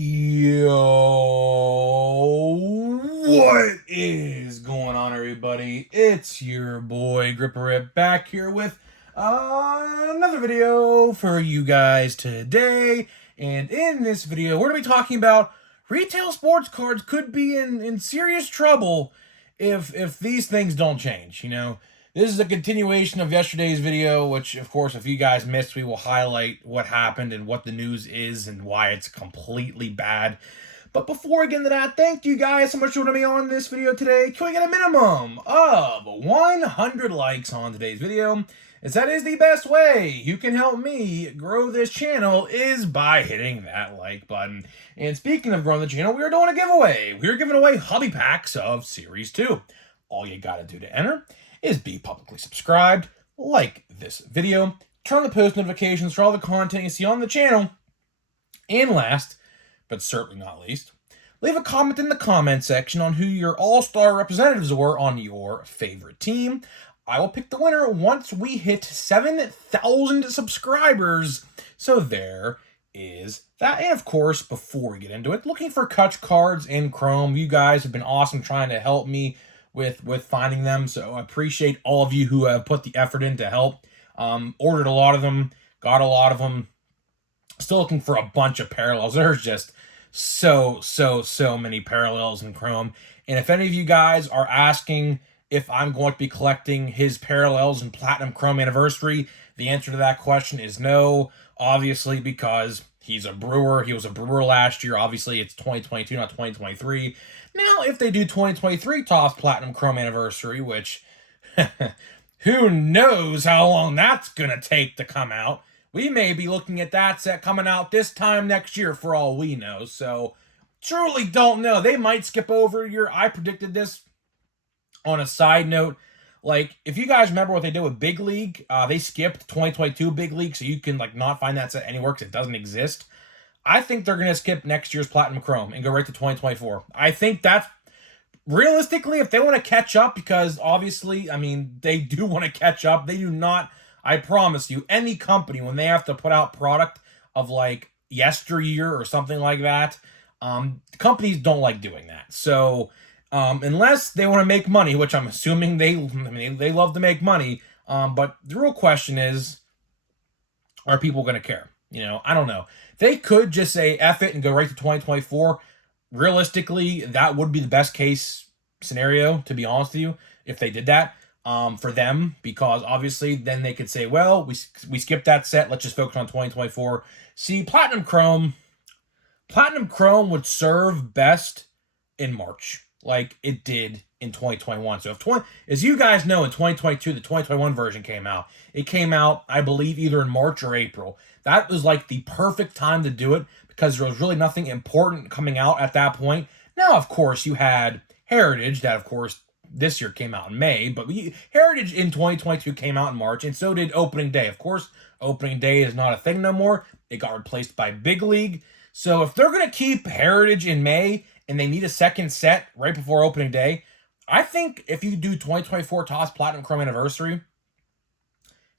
Yo, what is going on, everybody? It's your boy Gripper Rip back here with another video for you guys today. And in this video, we're going to be talking about retail sports cards could be in serious trouble if these things don't change. This is a continuation of yesterday's video, which, of course, if you guys missed, we will highlight what happened and what the news is and why it's completely bad. But before we get into that, thank you guys so much for joining me on this video today. Can we get a minimum of 100 likes on today's video? As that is the best way you can help me grow this channel is by hitting that like button. And speaking of growing the channel, we are doing a giveaway. We are giving away hobby packs of Series 2. All you gotta do to enter is be publicly subscribed, like this video, turn on the post notifications for all the content you see on the channel, and last, but certainly not least, leave a comment in the comment section on who your all-star representatives were on your favorite team. I will pick the winner once we hit 7,000 subscribers. So there is that. And of course, before we get into it, looking for Kutch cards in Chrome. You guys have been awesome trying to help me with finding them, so I appreciate all of you who have put the effort in to help. Ordered a lot of them, got a lot of them. Still looking for a bunch of parallels. There's just so many parallels in Chrome. And if any of you guys are asking if I'm going to be collecting his parallels in Platinum Chrome Anniversary, the answer to that question is no. Obviously, because he's a brewer. He was a brewer last year. Obviously, it's 2022, not 2023. Now, if they do 2023 Topps Platinum Chrome Anniversary, which who knows how long that's going to take to come out, we may be looking at that set coming out this time next year for all we know. So, truly don't know. They might skip over your... I predicted this on a side note. Like, if you guys remember what they did with Big League, they skipped 2022 Big League, so you can not find that set anywhere because it doesn't exist. I think they're going to skip next year's Platinum Chrome and go right to 2024. I think that's realistically, if they want to catch up, because obviously, they do want to catch up. They do not, I promise you, any company, when they have to put out product of yesteryear or something like that, companies don't like doing that. So, unless they want to make money, which I'm assuming they love to make money. But the real question is, are people going to care? I don't know. They could just say F it and go right to 2024. Realistically, that would be the best case scenario, to be honest with you, if they did that for them, because obviously then they could say, well, we skipped that set. Let's just focus on 2024. See, Platinum Chrome would serve best in March, like it did in 2021. So as you guys know, in 2022, the 2021 version came out. It came out, I believe, either in March or April. That was the perfect time to do it because there was really nothing important coming out at that point. Now, of course, you had Heritage that, of course, this year came out in May, but Heritage in 2022 came out in March, and so did Opening Day. Of course, Opening Day is not a thing no more. It got replaced by Big League. So if they're going to keep Heritage in May and they need a second set right before Opening Day, I think if you do 2024 Topps Platinum Chrome Anniversary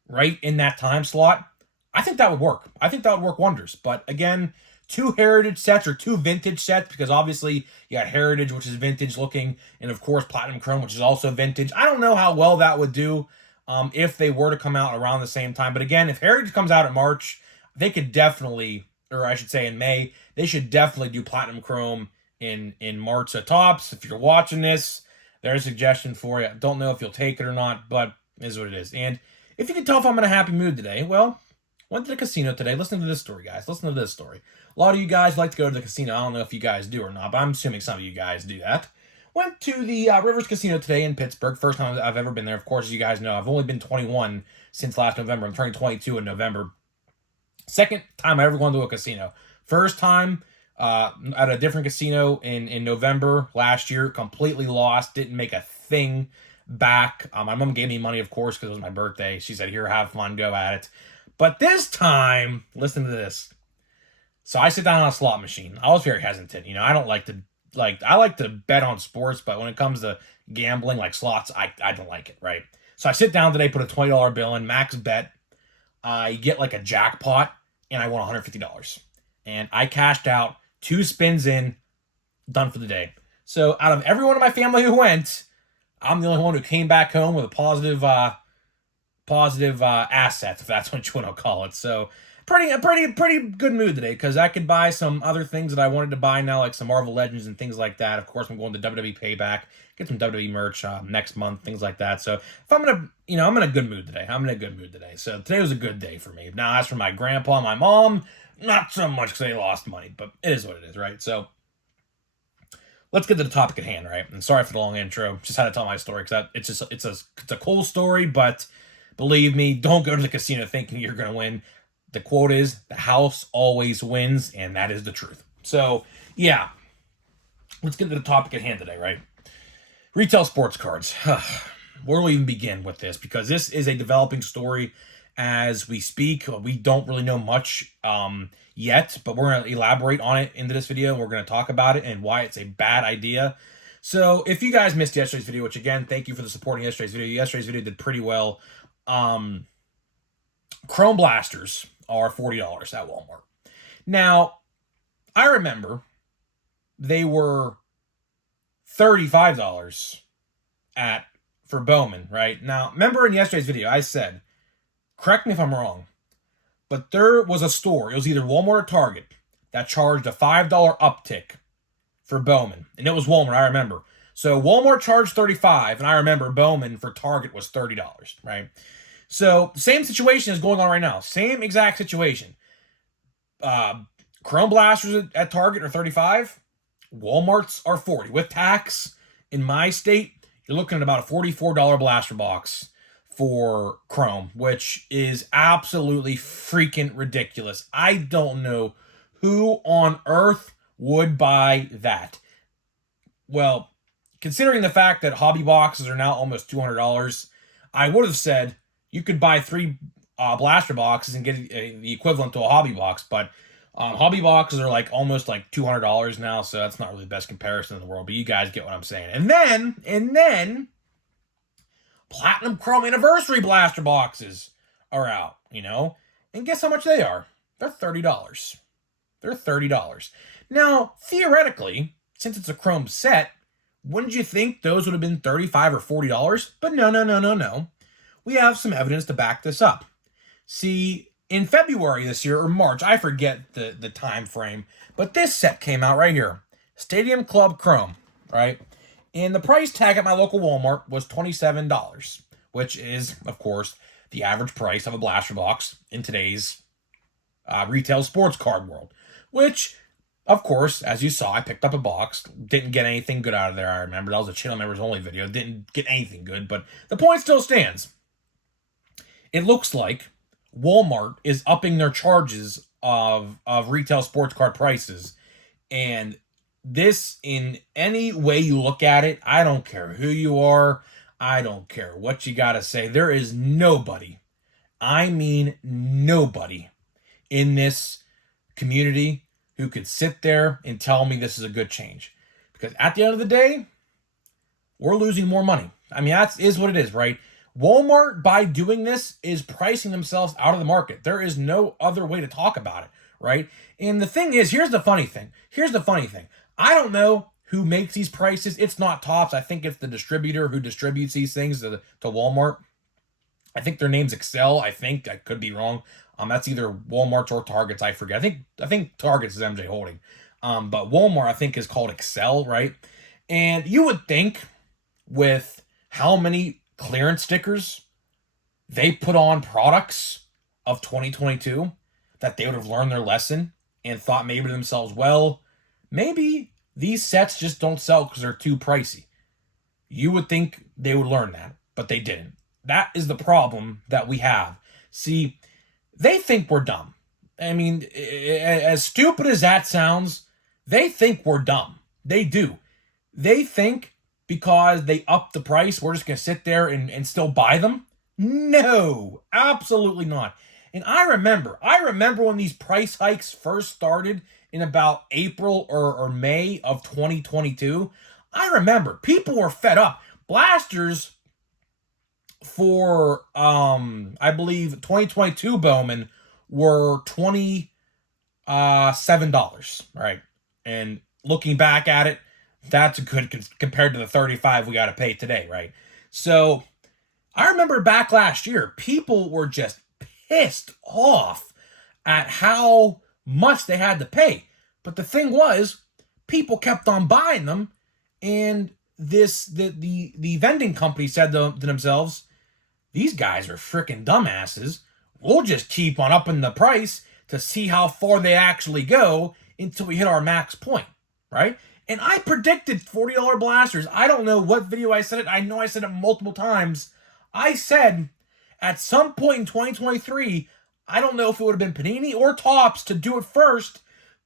right in that time slot, I think that would work. I think that would work wonders. But again, 2 Heritage sets or 2 vintage sets, because obviously you got Heritage, which is vintage looking, and of course Platinum Chrome, which is also vintage. I don't know how well that would do if they were to come out around the same time. But again, if Heritage comes out in March, they could definitely, or I should say in May, they should definitely do Platinum Chrome in March at Topps. If you're watching this, there's a suggestion for you. Don't know if you'll take it or not, but it is what it is. And if you can tell if I'm in a happy mood today, well, went to the casino today. Listen to this story, guys. Listen to this story. A lot of you guys like to go to the casino. I don't know if you guys do or not, but I'm assuming some of you guys do that. Went to the Rivers Casino today in Pittsburgh. First time I've ever been there. Of course, as you guys know, I've only been 21 since last November. I'm turning 22 in November. Second time I ever gone to a casino. First time at a different casino in November last year. Completely lost. Didn't make a thing back. My mom gave me money, of course, because it was my birthday. She said, here, have fun, go at it. But this time, listen to this. So I sit down on a slot machine. I was very hesitant. I don't like to, I like to bet on sports, but when it comes to gambling, like slots, I don't like it, right? So I sit down today, put a $20 bill in, max bet. I get a jackpot, and I won $150. And I cashed out 2 spins in, done for the day. So out of everyone in my family who went, I'm the only one who came back home with a positive assets, if that's what you want to call it. So pretty good mood today, because I could buy some other things that I wanted to buy now, like some Marvel Legends and things like that. Of course, I'm going to WWE Payback, get some WWE merch next month, things like that. So if I'm gonna, I'm in a good mood today. So today was a good day for me. Now, as for my grandpa and my mom, not so much, because they lost money, but it is what it is, right? So let's get to the topic at hand, right? And sorry for the long intro. Just had to tell my story, because it's a cool story, but believe me, don't go to the casino thinking you're going to win. The quote is, the house always wins, and that is the truth. So, yeah, let's get to the topic at hand today, right? Retail sports cards. Where do we even begin with this? Because this is a developing story as we speak. We don't really know much yet, but we're going to elaborate on it into this video. We're going to talk about it and why it's a bad idea. So if you guys missed yesterday's video, which again, thank you for the support in yesterday's video. Yesterday's video did pretty well. Chrome blasters are $40 at Walmart. Now, I remember they were $35 for Bowman, right? Now, remember in yesterday's video, I said, correct me if I'm wrong, but there was a store, it was either Walmart or Target, that charged a $5 uptick for Bowman. And it was Walmart, I remember. So Walmart charged $35, and I remember Bowman for Target was $30, right? So same situation is going on right now. Same exact situation. Chrome blasters at Target are $35. Walmart's are $40. With tax, in my state, you're looking at about a $44 blaster box for Chrome, which is absolutely freaking ridiculous. I don't know who on earth would buy that. Well, considering the fact that hobby boxes are now almost $200, I would have said you could buy 3 blaster boxes and get the equivalent to a hobby box, but hobby boxes are almost $200 now, so that's not really the best comparison in the world, but you guys get what I'm saying. And then Platinum Chrome Anniversary blaster boxes are out, and guess how much they are? They're $30. They're $30. Now, theoretically, since it's a Chrome set, wouldn't you think those would have been $35 or $40? But no. We have some evidence to back this up. See, in February this year, or March, I forget the time frame, but this set came out right here. Stadium Club Chrome, right? And the price tag at my local Walmart was $27, which is, of course, the average price of a blaster box in today's retail sports card world. Which, of course, as you saw, I picked up a box, didn't get anything good out of there. I remember that was a channel members only video, didn't get anything good, but the point still stands. It looks like Walmart is upping their charges of retail sports card prices, and this, in any way you look at it, I don't care who you are, I don't care what you gotta say, there is nobody, I mean nobody, in this community who could sit there and tell me this is a good change. Because at the end of the day, we're losing more money. I mean, that is what it is, right? Walmart, by doing this, is pricing themselves out of the market. There is no other way to talk about it, right? And the thing is, here's the funny thing. I don't know who makes these prices. It's not Tops. I think it's the distributor who distributes these things to Walmart. I think their name's Excel. I could be wrong. That's either Walmart's or Target's. I forget. I think Target's is MJ Holding. But Walmart, I think, is called Excel, right? And you would think with how many clearance stickers they put on products of 2022 that they would have learned their lesson and thought maybe to themselves, well, maybe these sets just don't sell because they're too pricey. You would think they would learn that, but they didn't. That is the problem that we have. See, they think we're dumb. I mean, as stupid as that sounds, they think we're dumb. They do. They think because they up the price, we're just going to sit there and still buy them? No, absolutely not. And I remember when these price hikes first started in about April or May of 2022. I remember people were fed up. Blasters for, I believe, 2022 Bowman were $27, right? And looking back at it, that's good compared to the 35 we got to pay today, right? So I remember back last year, people were just pissed off at how much they had to pay. But the thing was, people kept on buying them, and the vending company said to themselves, these guys are freaking dumbasses. We'll just keep on upping the price to see how far they actually go until we hit our max point, right? And I predicted $40 blasters. I don't know what video I said it. I know I said it multiple times. I said at some point in 2023, I don't know if it would have been Panini or Topps to do it first,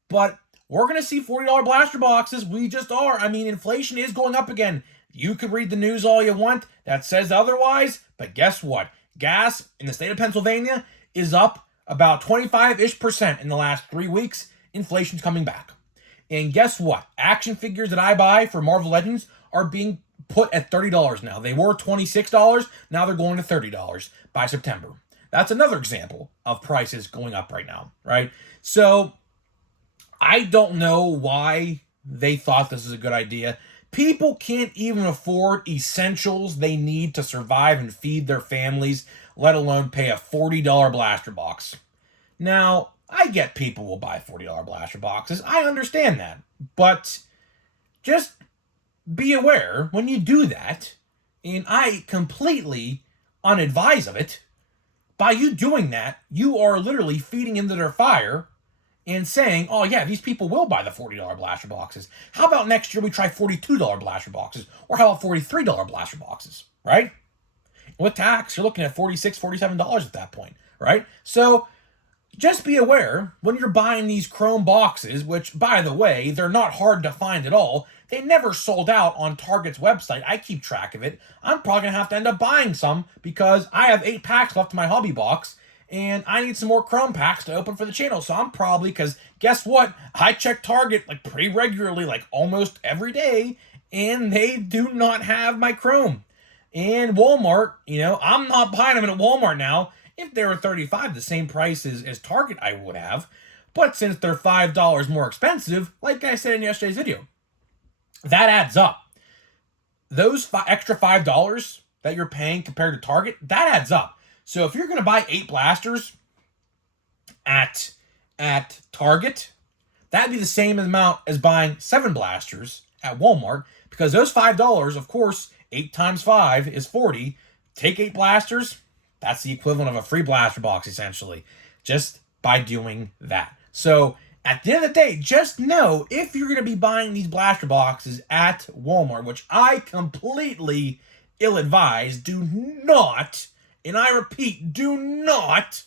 but we're going to see $40 blaster boxes. We just are. I mean, inflation is going up again. You can read the news all you want that says otherwise, but guess what? Gas in the state of Pennsylvania is up about 25-ish% in the last 3 weeks. Inflation's coming back. And guess what? Action figures that I buy for Marvel Legends are being put at $30 now. They were $26. Now they're going to $30 by September. That's another example of prices going up right now, right? So I don't know why they thought this is a good idea. People can't even afford essentials they need to survive and feed their families, let alone pay a $40 blaster box. Now, I get people will buy $40 blaster boxes. I understand that. But just be aware when you do that, and I completely unadvise of it, by you doing that, you are literally feeding into their fire and saying, oh yeah, these people will buy the $40 blaster boxes. How about next year we try $42 blaster boxes? Or how about $43 blaster boxes, right? With tax, you're looking at $46, $47 at that point, right? So just be aware when you're buying these chrome boxes, which, by the way, they're not hard to find at all. They never sold out on Target's website. I keep track of it. I'm probably going to have to end up buying some because I have 8 packs left in my hobby box, and I need some more chrome packs to open for the channel. So I'm probably, because guess what? I check Target like pretty regularly, like almost every day, and they do not have my chrome. And Walmart, I'm not buying them at Walmart now. If they were $35, the same price as Target, I would have. But since they're $5 more expensive, like I said in yesterday's video, that adds up. Those extra $5 that you're paying compared to Target, that adds up. So if you're going to buy 8 blasters at Target, that'd be the same amount as buying 7 blasters at Walmart, because those $5, of course, 8 times 5 is 40. Take 8 blasters, that's the equivalent of a free blaster box, essentially, just by doing that. So at the end of the day, just know if you're going to be buying these blaster boxes at Walmart, which I completely ill-advise, do not, and I repeat, do not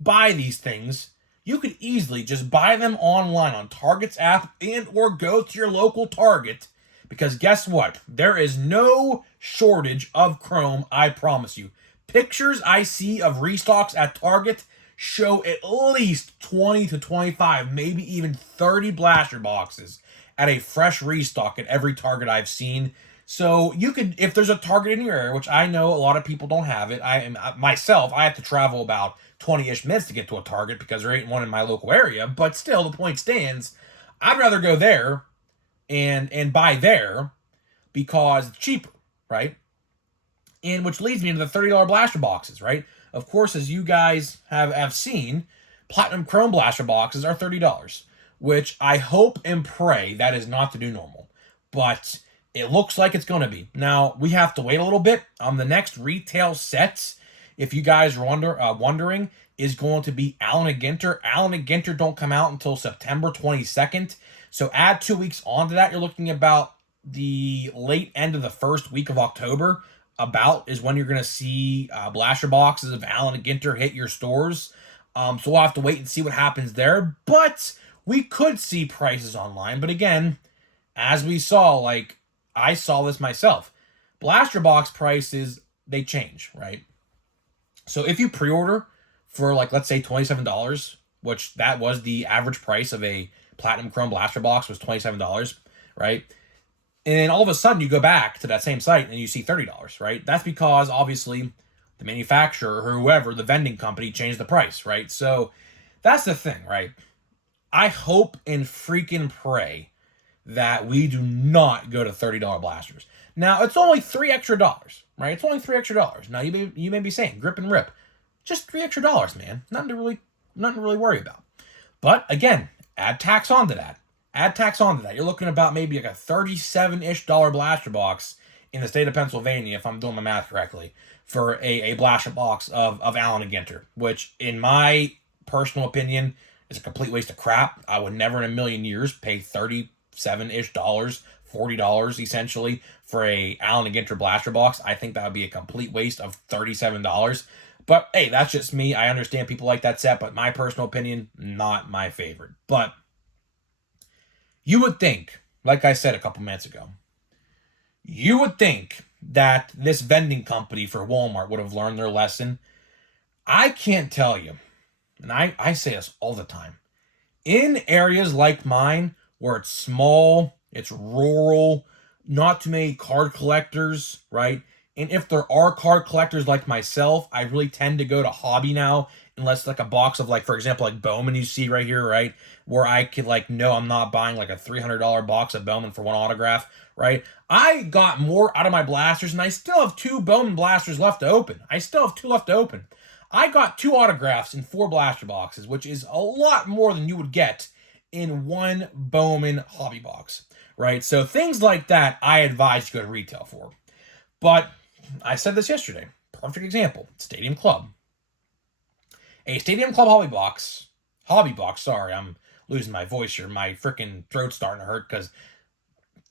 buy these things. You could easily just buy them online on Target's app and or go to your local Target, because guess what? There is no shortage of chrome, I promise you. Pictures I see of restocks at Target show at least 20 to 25, maybe even 30 blaster boxes at a fresh restock at every Target I've seen. So you could, if there's a Target in your area, which I know a lot of people don't have it, I have to travel about 20-ish minutes to get to a Target because there ain't one in my local area, but still the point stands, I'd rather go there and buy there because it's cheaper, right? And which leads me into the $30 blaster boxes, right? Of course, as you guys have seen, Platinum Chrome blaster boxes are $30, which I hope and pray that is not the new normal. But it looks like it's going to be. Now, we have to wait a little bit. The next retail sets, if you guys are wondering, is going to be Allen and Ginter. Allen and Ginter don't come out until September 22nd. So add 2 weeks onto that, you're looking about the late end of the first week of October. Is when you're going to see blaster boxes of Allen and Ginter hit your stores. So we'll have to wait and see what happens there. But we could see prices online. But again, as we saw, like I saw this myself, blaster box prices, they change, right? So if you pre-order for like, let's say $27, which that was the average price of a Platinum Chrome blaster box was $27, right? And then all of a sudden you go back to that same site and you see $30, right? That's because obviously the manufacturer or whoever, the vending company, changed the price, right? So that's the thing, right? I hope and freaking pray that we do not go to $30 blasters. Now, it's only $3 extra, right? It's only $3 extra. Now, you may be saying, grip and rip. Just $3 extra, man. Nothing to really worry about. But again, add tax onto that. You're looking about maybe like a $37-ish blaster box in the state of Pennsylvania, if I'm doing my math correctly, for a blaster box of Allen & Ginter, which in my personal opinion is a complete waste of crap. I would never in a million years pay $37-ish, $40 essentially for a Allen & Ginter blaster box. I think that would be a complete waste of $37. But hey, that's just me. I understand people like that set, but my personal opinion, not my favorite. But you would think, like I said a couple minutes ago, you would think that this vending company for Walmart would have learned their lesson. I can't tell you, and I say this all the time, in areas like mine where it's small, it's rural, not too many card collectors, right? And if there are card collectors like myself, I really tend to go to hobby now, unless like a box of like, for example, like Bowman you see right here, right? Where I could like, no, I'm not buying like a $300 box of Bowman for one autograph, right? I got more out of my blasters, and I still have 2 Bowman blasters left to open. I got 2 autographs in 4 blaster boxes, which is a lot more than you would get in one Bowman hobby box, right? So things like that, I advise you go to retail for. But I said this yesterday. Perfect example. Stadium Club. A Stadium Club hobby box. Sorry, I'm losing my voice here. My freaking throat's starting to hurt because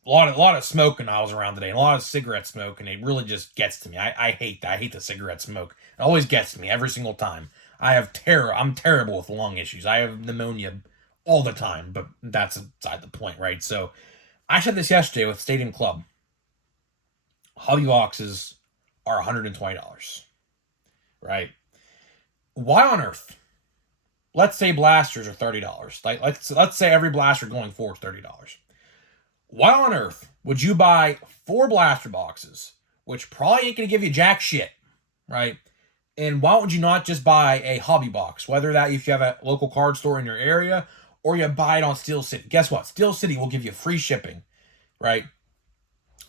a lot of smoke and I was around today, and a lot of cigarette smoke, and it really just gets to me. I hate that. I hate the cigarette smoke. It always gets to me every single time. I'm terrible with lung issues. I have pneumonia all the time, but that's aside the point, right? So I said this yesterday with Stadium Club. Hobby boxes are $120, right? Why on earth? Let's say blasters are $30. Like let's say every blaster going forward is $30. Why on earth would you buy 4 blaster boxes, which probably ain't gonna give you jack shit, right? And why would you not just buy a hobby box? Whether that if you have a local card store in your area or you buy it on Steel City. Guess what? Steel City will give you free shipping, right?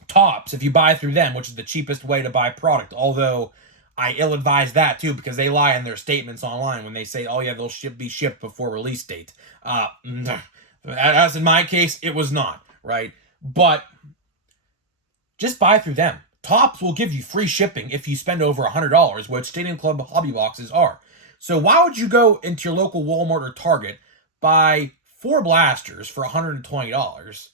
Topps, if you buy through them, which is the cheapest way to buy product, although I ill-advise that too because they lie in their statements online when they say, oh yeah, they'll be shipped before release date. As in my case, it was not, right? But just buy through them. Topps will give you free shipping if you spend over $100, which Stadium Club hobby boxes are. So why would you go into your local Walmart or Target, buy 4 blasters for $120,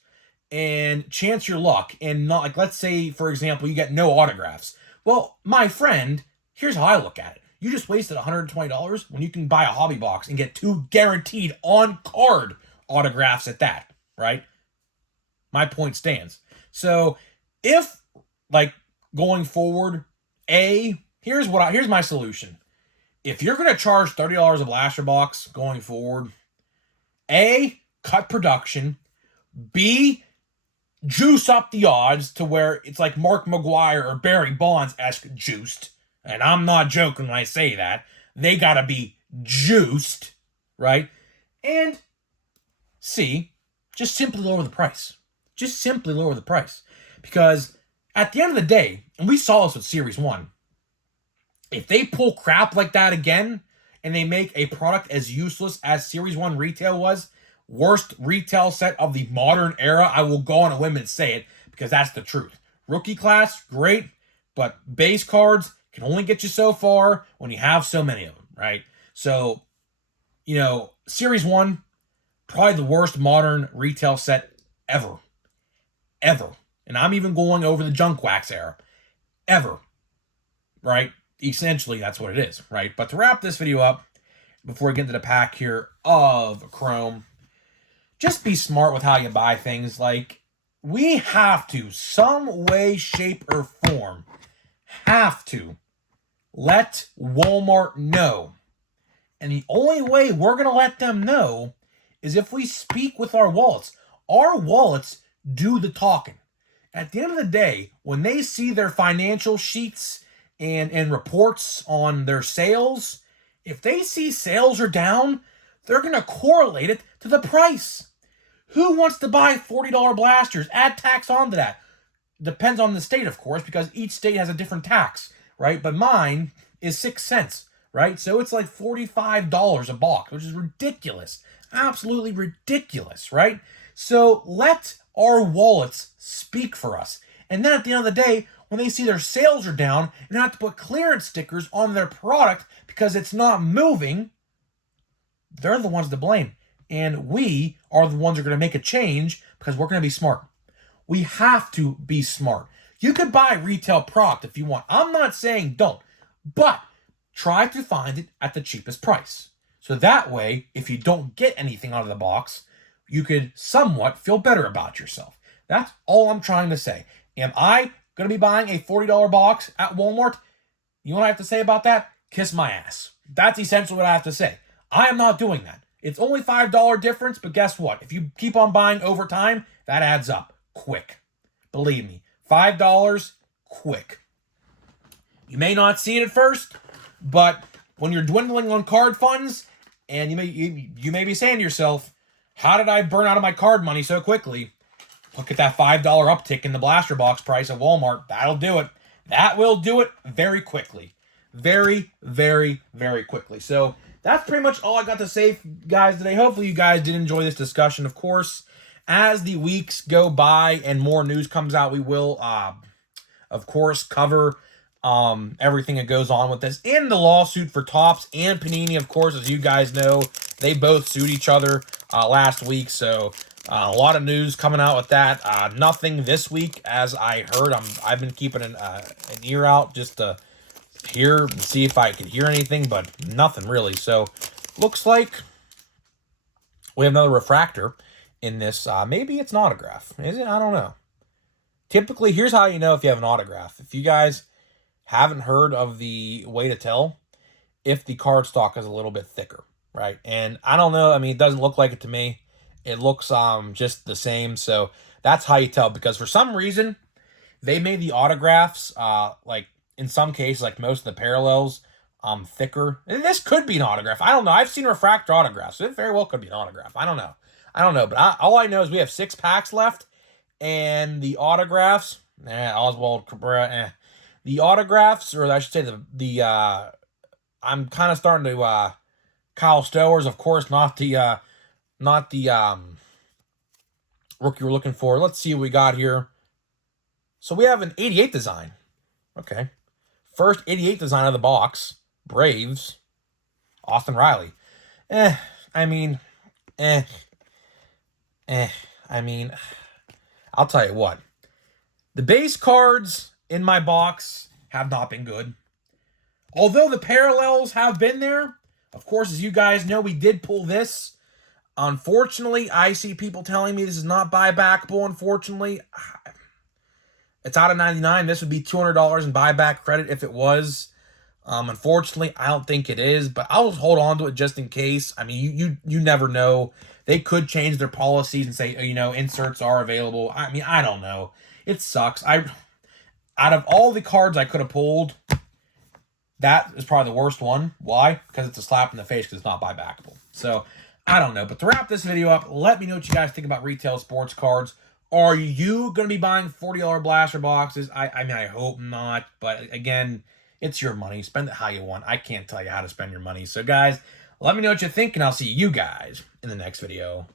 and chance your luck, and not like, let's say, for example, you get no autographs. Well, my friend, here's how I look at it. You just wasted $120 when you can buy a hobby box and get 2 guaranteed on-card autographs at that, right? My point stands. So if, like, going forward, here's my solution. If you're going to charge $30 a blaster box going forward, cut production, B, juice up the odds to where it's like Mark McGuire or Barry Bonds-esque juiced. And I'm not joking when I say that. They gotta be juiced, right? And C, just simply lower the price. Because at the end of the day, and we saw this with Series 1, if they pull crap like that again, and they make a product as useless as Series 1 retail was, worst retail set of the modern era, I will go on a limb and say it because that's the truth. Rookie class, great, but base cards can only get you so far when you have so many of them, right? So, Series 1, probably the worst modern retail set ever. And I'm even going over the junk wax era. Ever. Right? Essentially, that's what it is, right? But to wrap this video up, before we get into the pack here of Chrome, just be smart with how you buy things. Like, we have to, some way, shape, or form, have to let Walmart know. And the only way we're going to let them know is if we speak with our wallets. Our wallets do the talking. At the end of the day, when they see their financial sheets and reports on their sales, if they see sales are down, they're going to correlate it to the price. Who wants to buy $40 blasters? Add tax onto that. Depends on the state, of course, because each state has a different tax, right? But mine is 6 cents, right? So it's like $45 a box, which is ridiculous. Absolutely ridiculous, right? So let our wallets speak for us. And then at the end of the day, when they see their sales are down and have to put clearance stickers on their product because it's not moving, they're the ones to blame. And we are the ones who are going to make a change because we're going to be smart. We have to be smart. You could buy retail product if you want. I'm not saying don't, but try to find it at the cheapest price. So that way, if you don't get anything out of the box, you could somewhat feel better about yourself. That's all I'm trying to say. Am I going to be buying a $40 box at Walmart? You know what I have to say about that? Kiss my ass. That's essentially what I have to say. I am not doing that. It's only $5 difference, but guess what? If you keep on buying over time, that adds up quick. Believe me, $5 quick. You may not see it at first, but when you're dwindling on card funds, and you may be saying to yourself, how did I burn out of my card money so quickly? Look at that $5 uptick in the blaster box price at Walmart. That'll do it. That will do it very quickly. Very, very, very quickly. So that's pretty much all I got to say, guys, today. Hopefully you guys did enjoy this discussion. Of course, as the weeks go by and more news comes out, we will, of course, cover everything that goes on with this. And the lawsuit for Topps and Panini, of course, as you guys know, they both sued each other last week. So a lot of news coming out with that. Nothing this week, as I heard. I've been keeping an ear out just to hear and see if I could hear anything, but nothing really. So looks like we have another refractor in this. Maybe it's an autograph. Is it? I don't know. Typically, here's how you know if you have an autograph. If you guys haven't heard of the way to tell if the cardstock is a little bit thicker, right? And I don't know. I mean, it doesn't look like it to me. It looks just the same. So that's how you tell, because for some reason they made the autographs like in some cases, like most of the parallels, thicker. And this could be an autograph. I don't know. I've seen refractor autographs. So it very well could be an autograph. I don't know. But all I know is we have 6 packs left, and the autographs, Oswald Cabrera, the autographs, or I should say I'm kind of starting to Kyle Stowers, of course, not the rookie we're looking for. Let's see what we got here. So we have an 88 design. Okay. First 88 design of the box. Braves. Austin Riley. I mean, I'll tell you what. The base cards in my box have not been good. Although the parallels have been there, of course, as you guys know, we did pull this. Unfortunately, I see people telling me this is not buybackable, unfortunately. It's out of 99. This would be $200 in buyback credit if it was. Unfortunately, I don't think it is, but I'll hold on to it just in case. I mean, you never know. They could change their policies and say, inserts are available. I mean, I don't know. It sucks. Out of all the cards I could have pulled, that is probably the worst one. Why? Because it's a slap in the face because it's not buybackable. So, I don't know. But to wrap this video up, let me know what you guys think about retail sports cards. Are you going to be buying $40 blaster boxes? I mean, I hope not. But again, it's your money. Spend it how you want. I can't tell you how to spend your money. So, guys, let me know what you think, and I'll see you guys in the next video.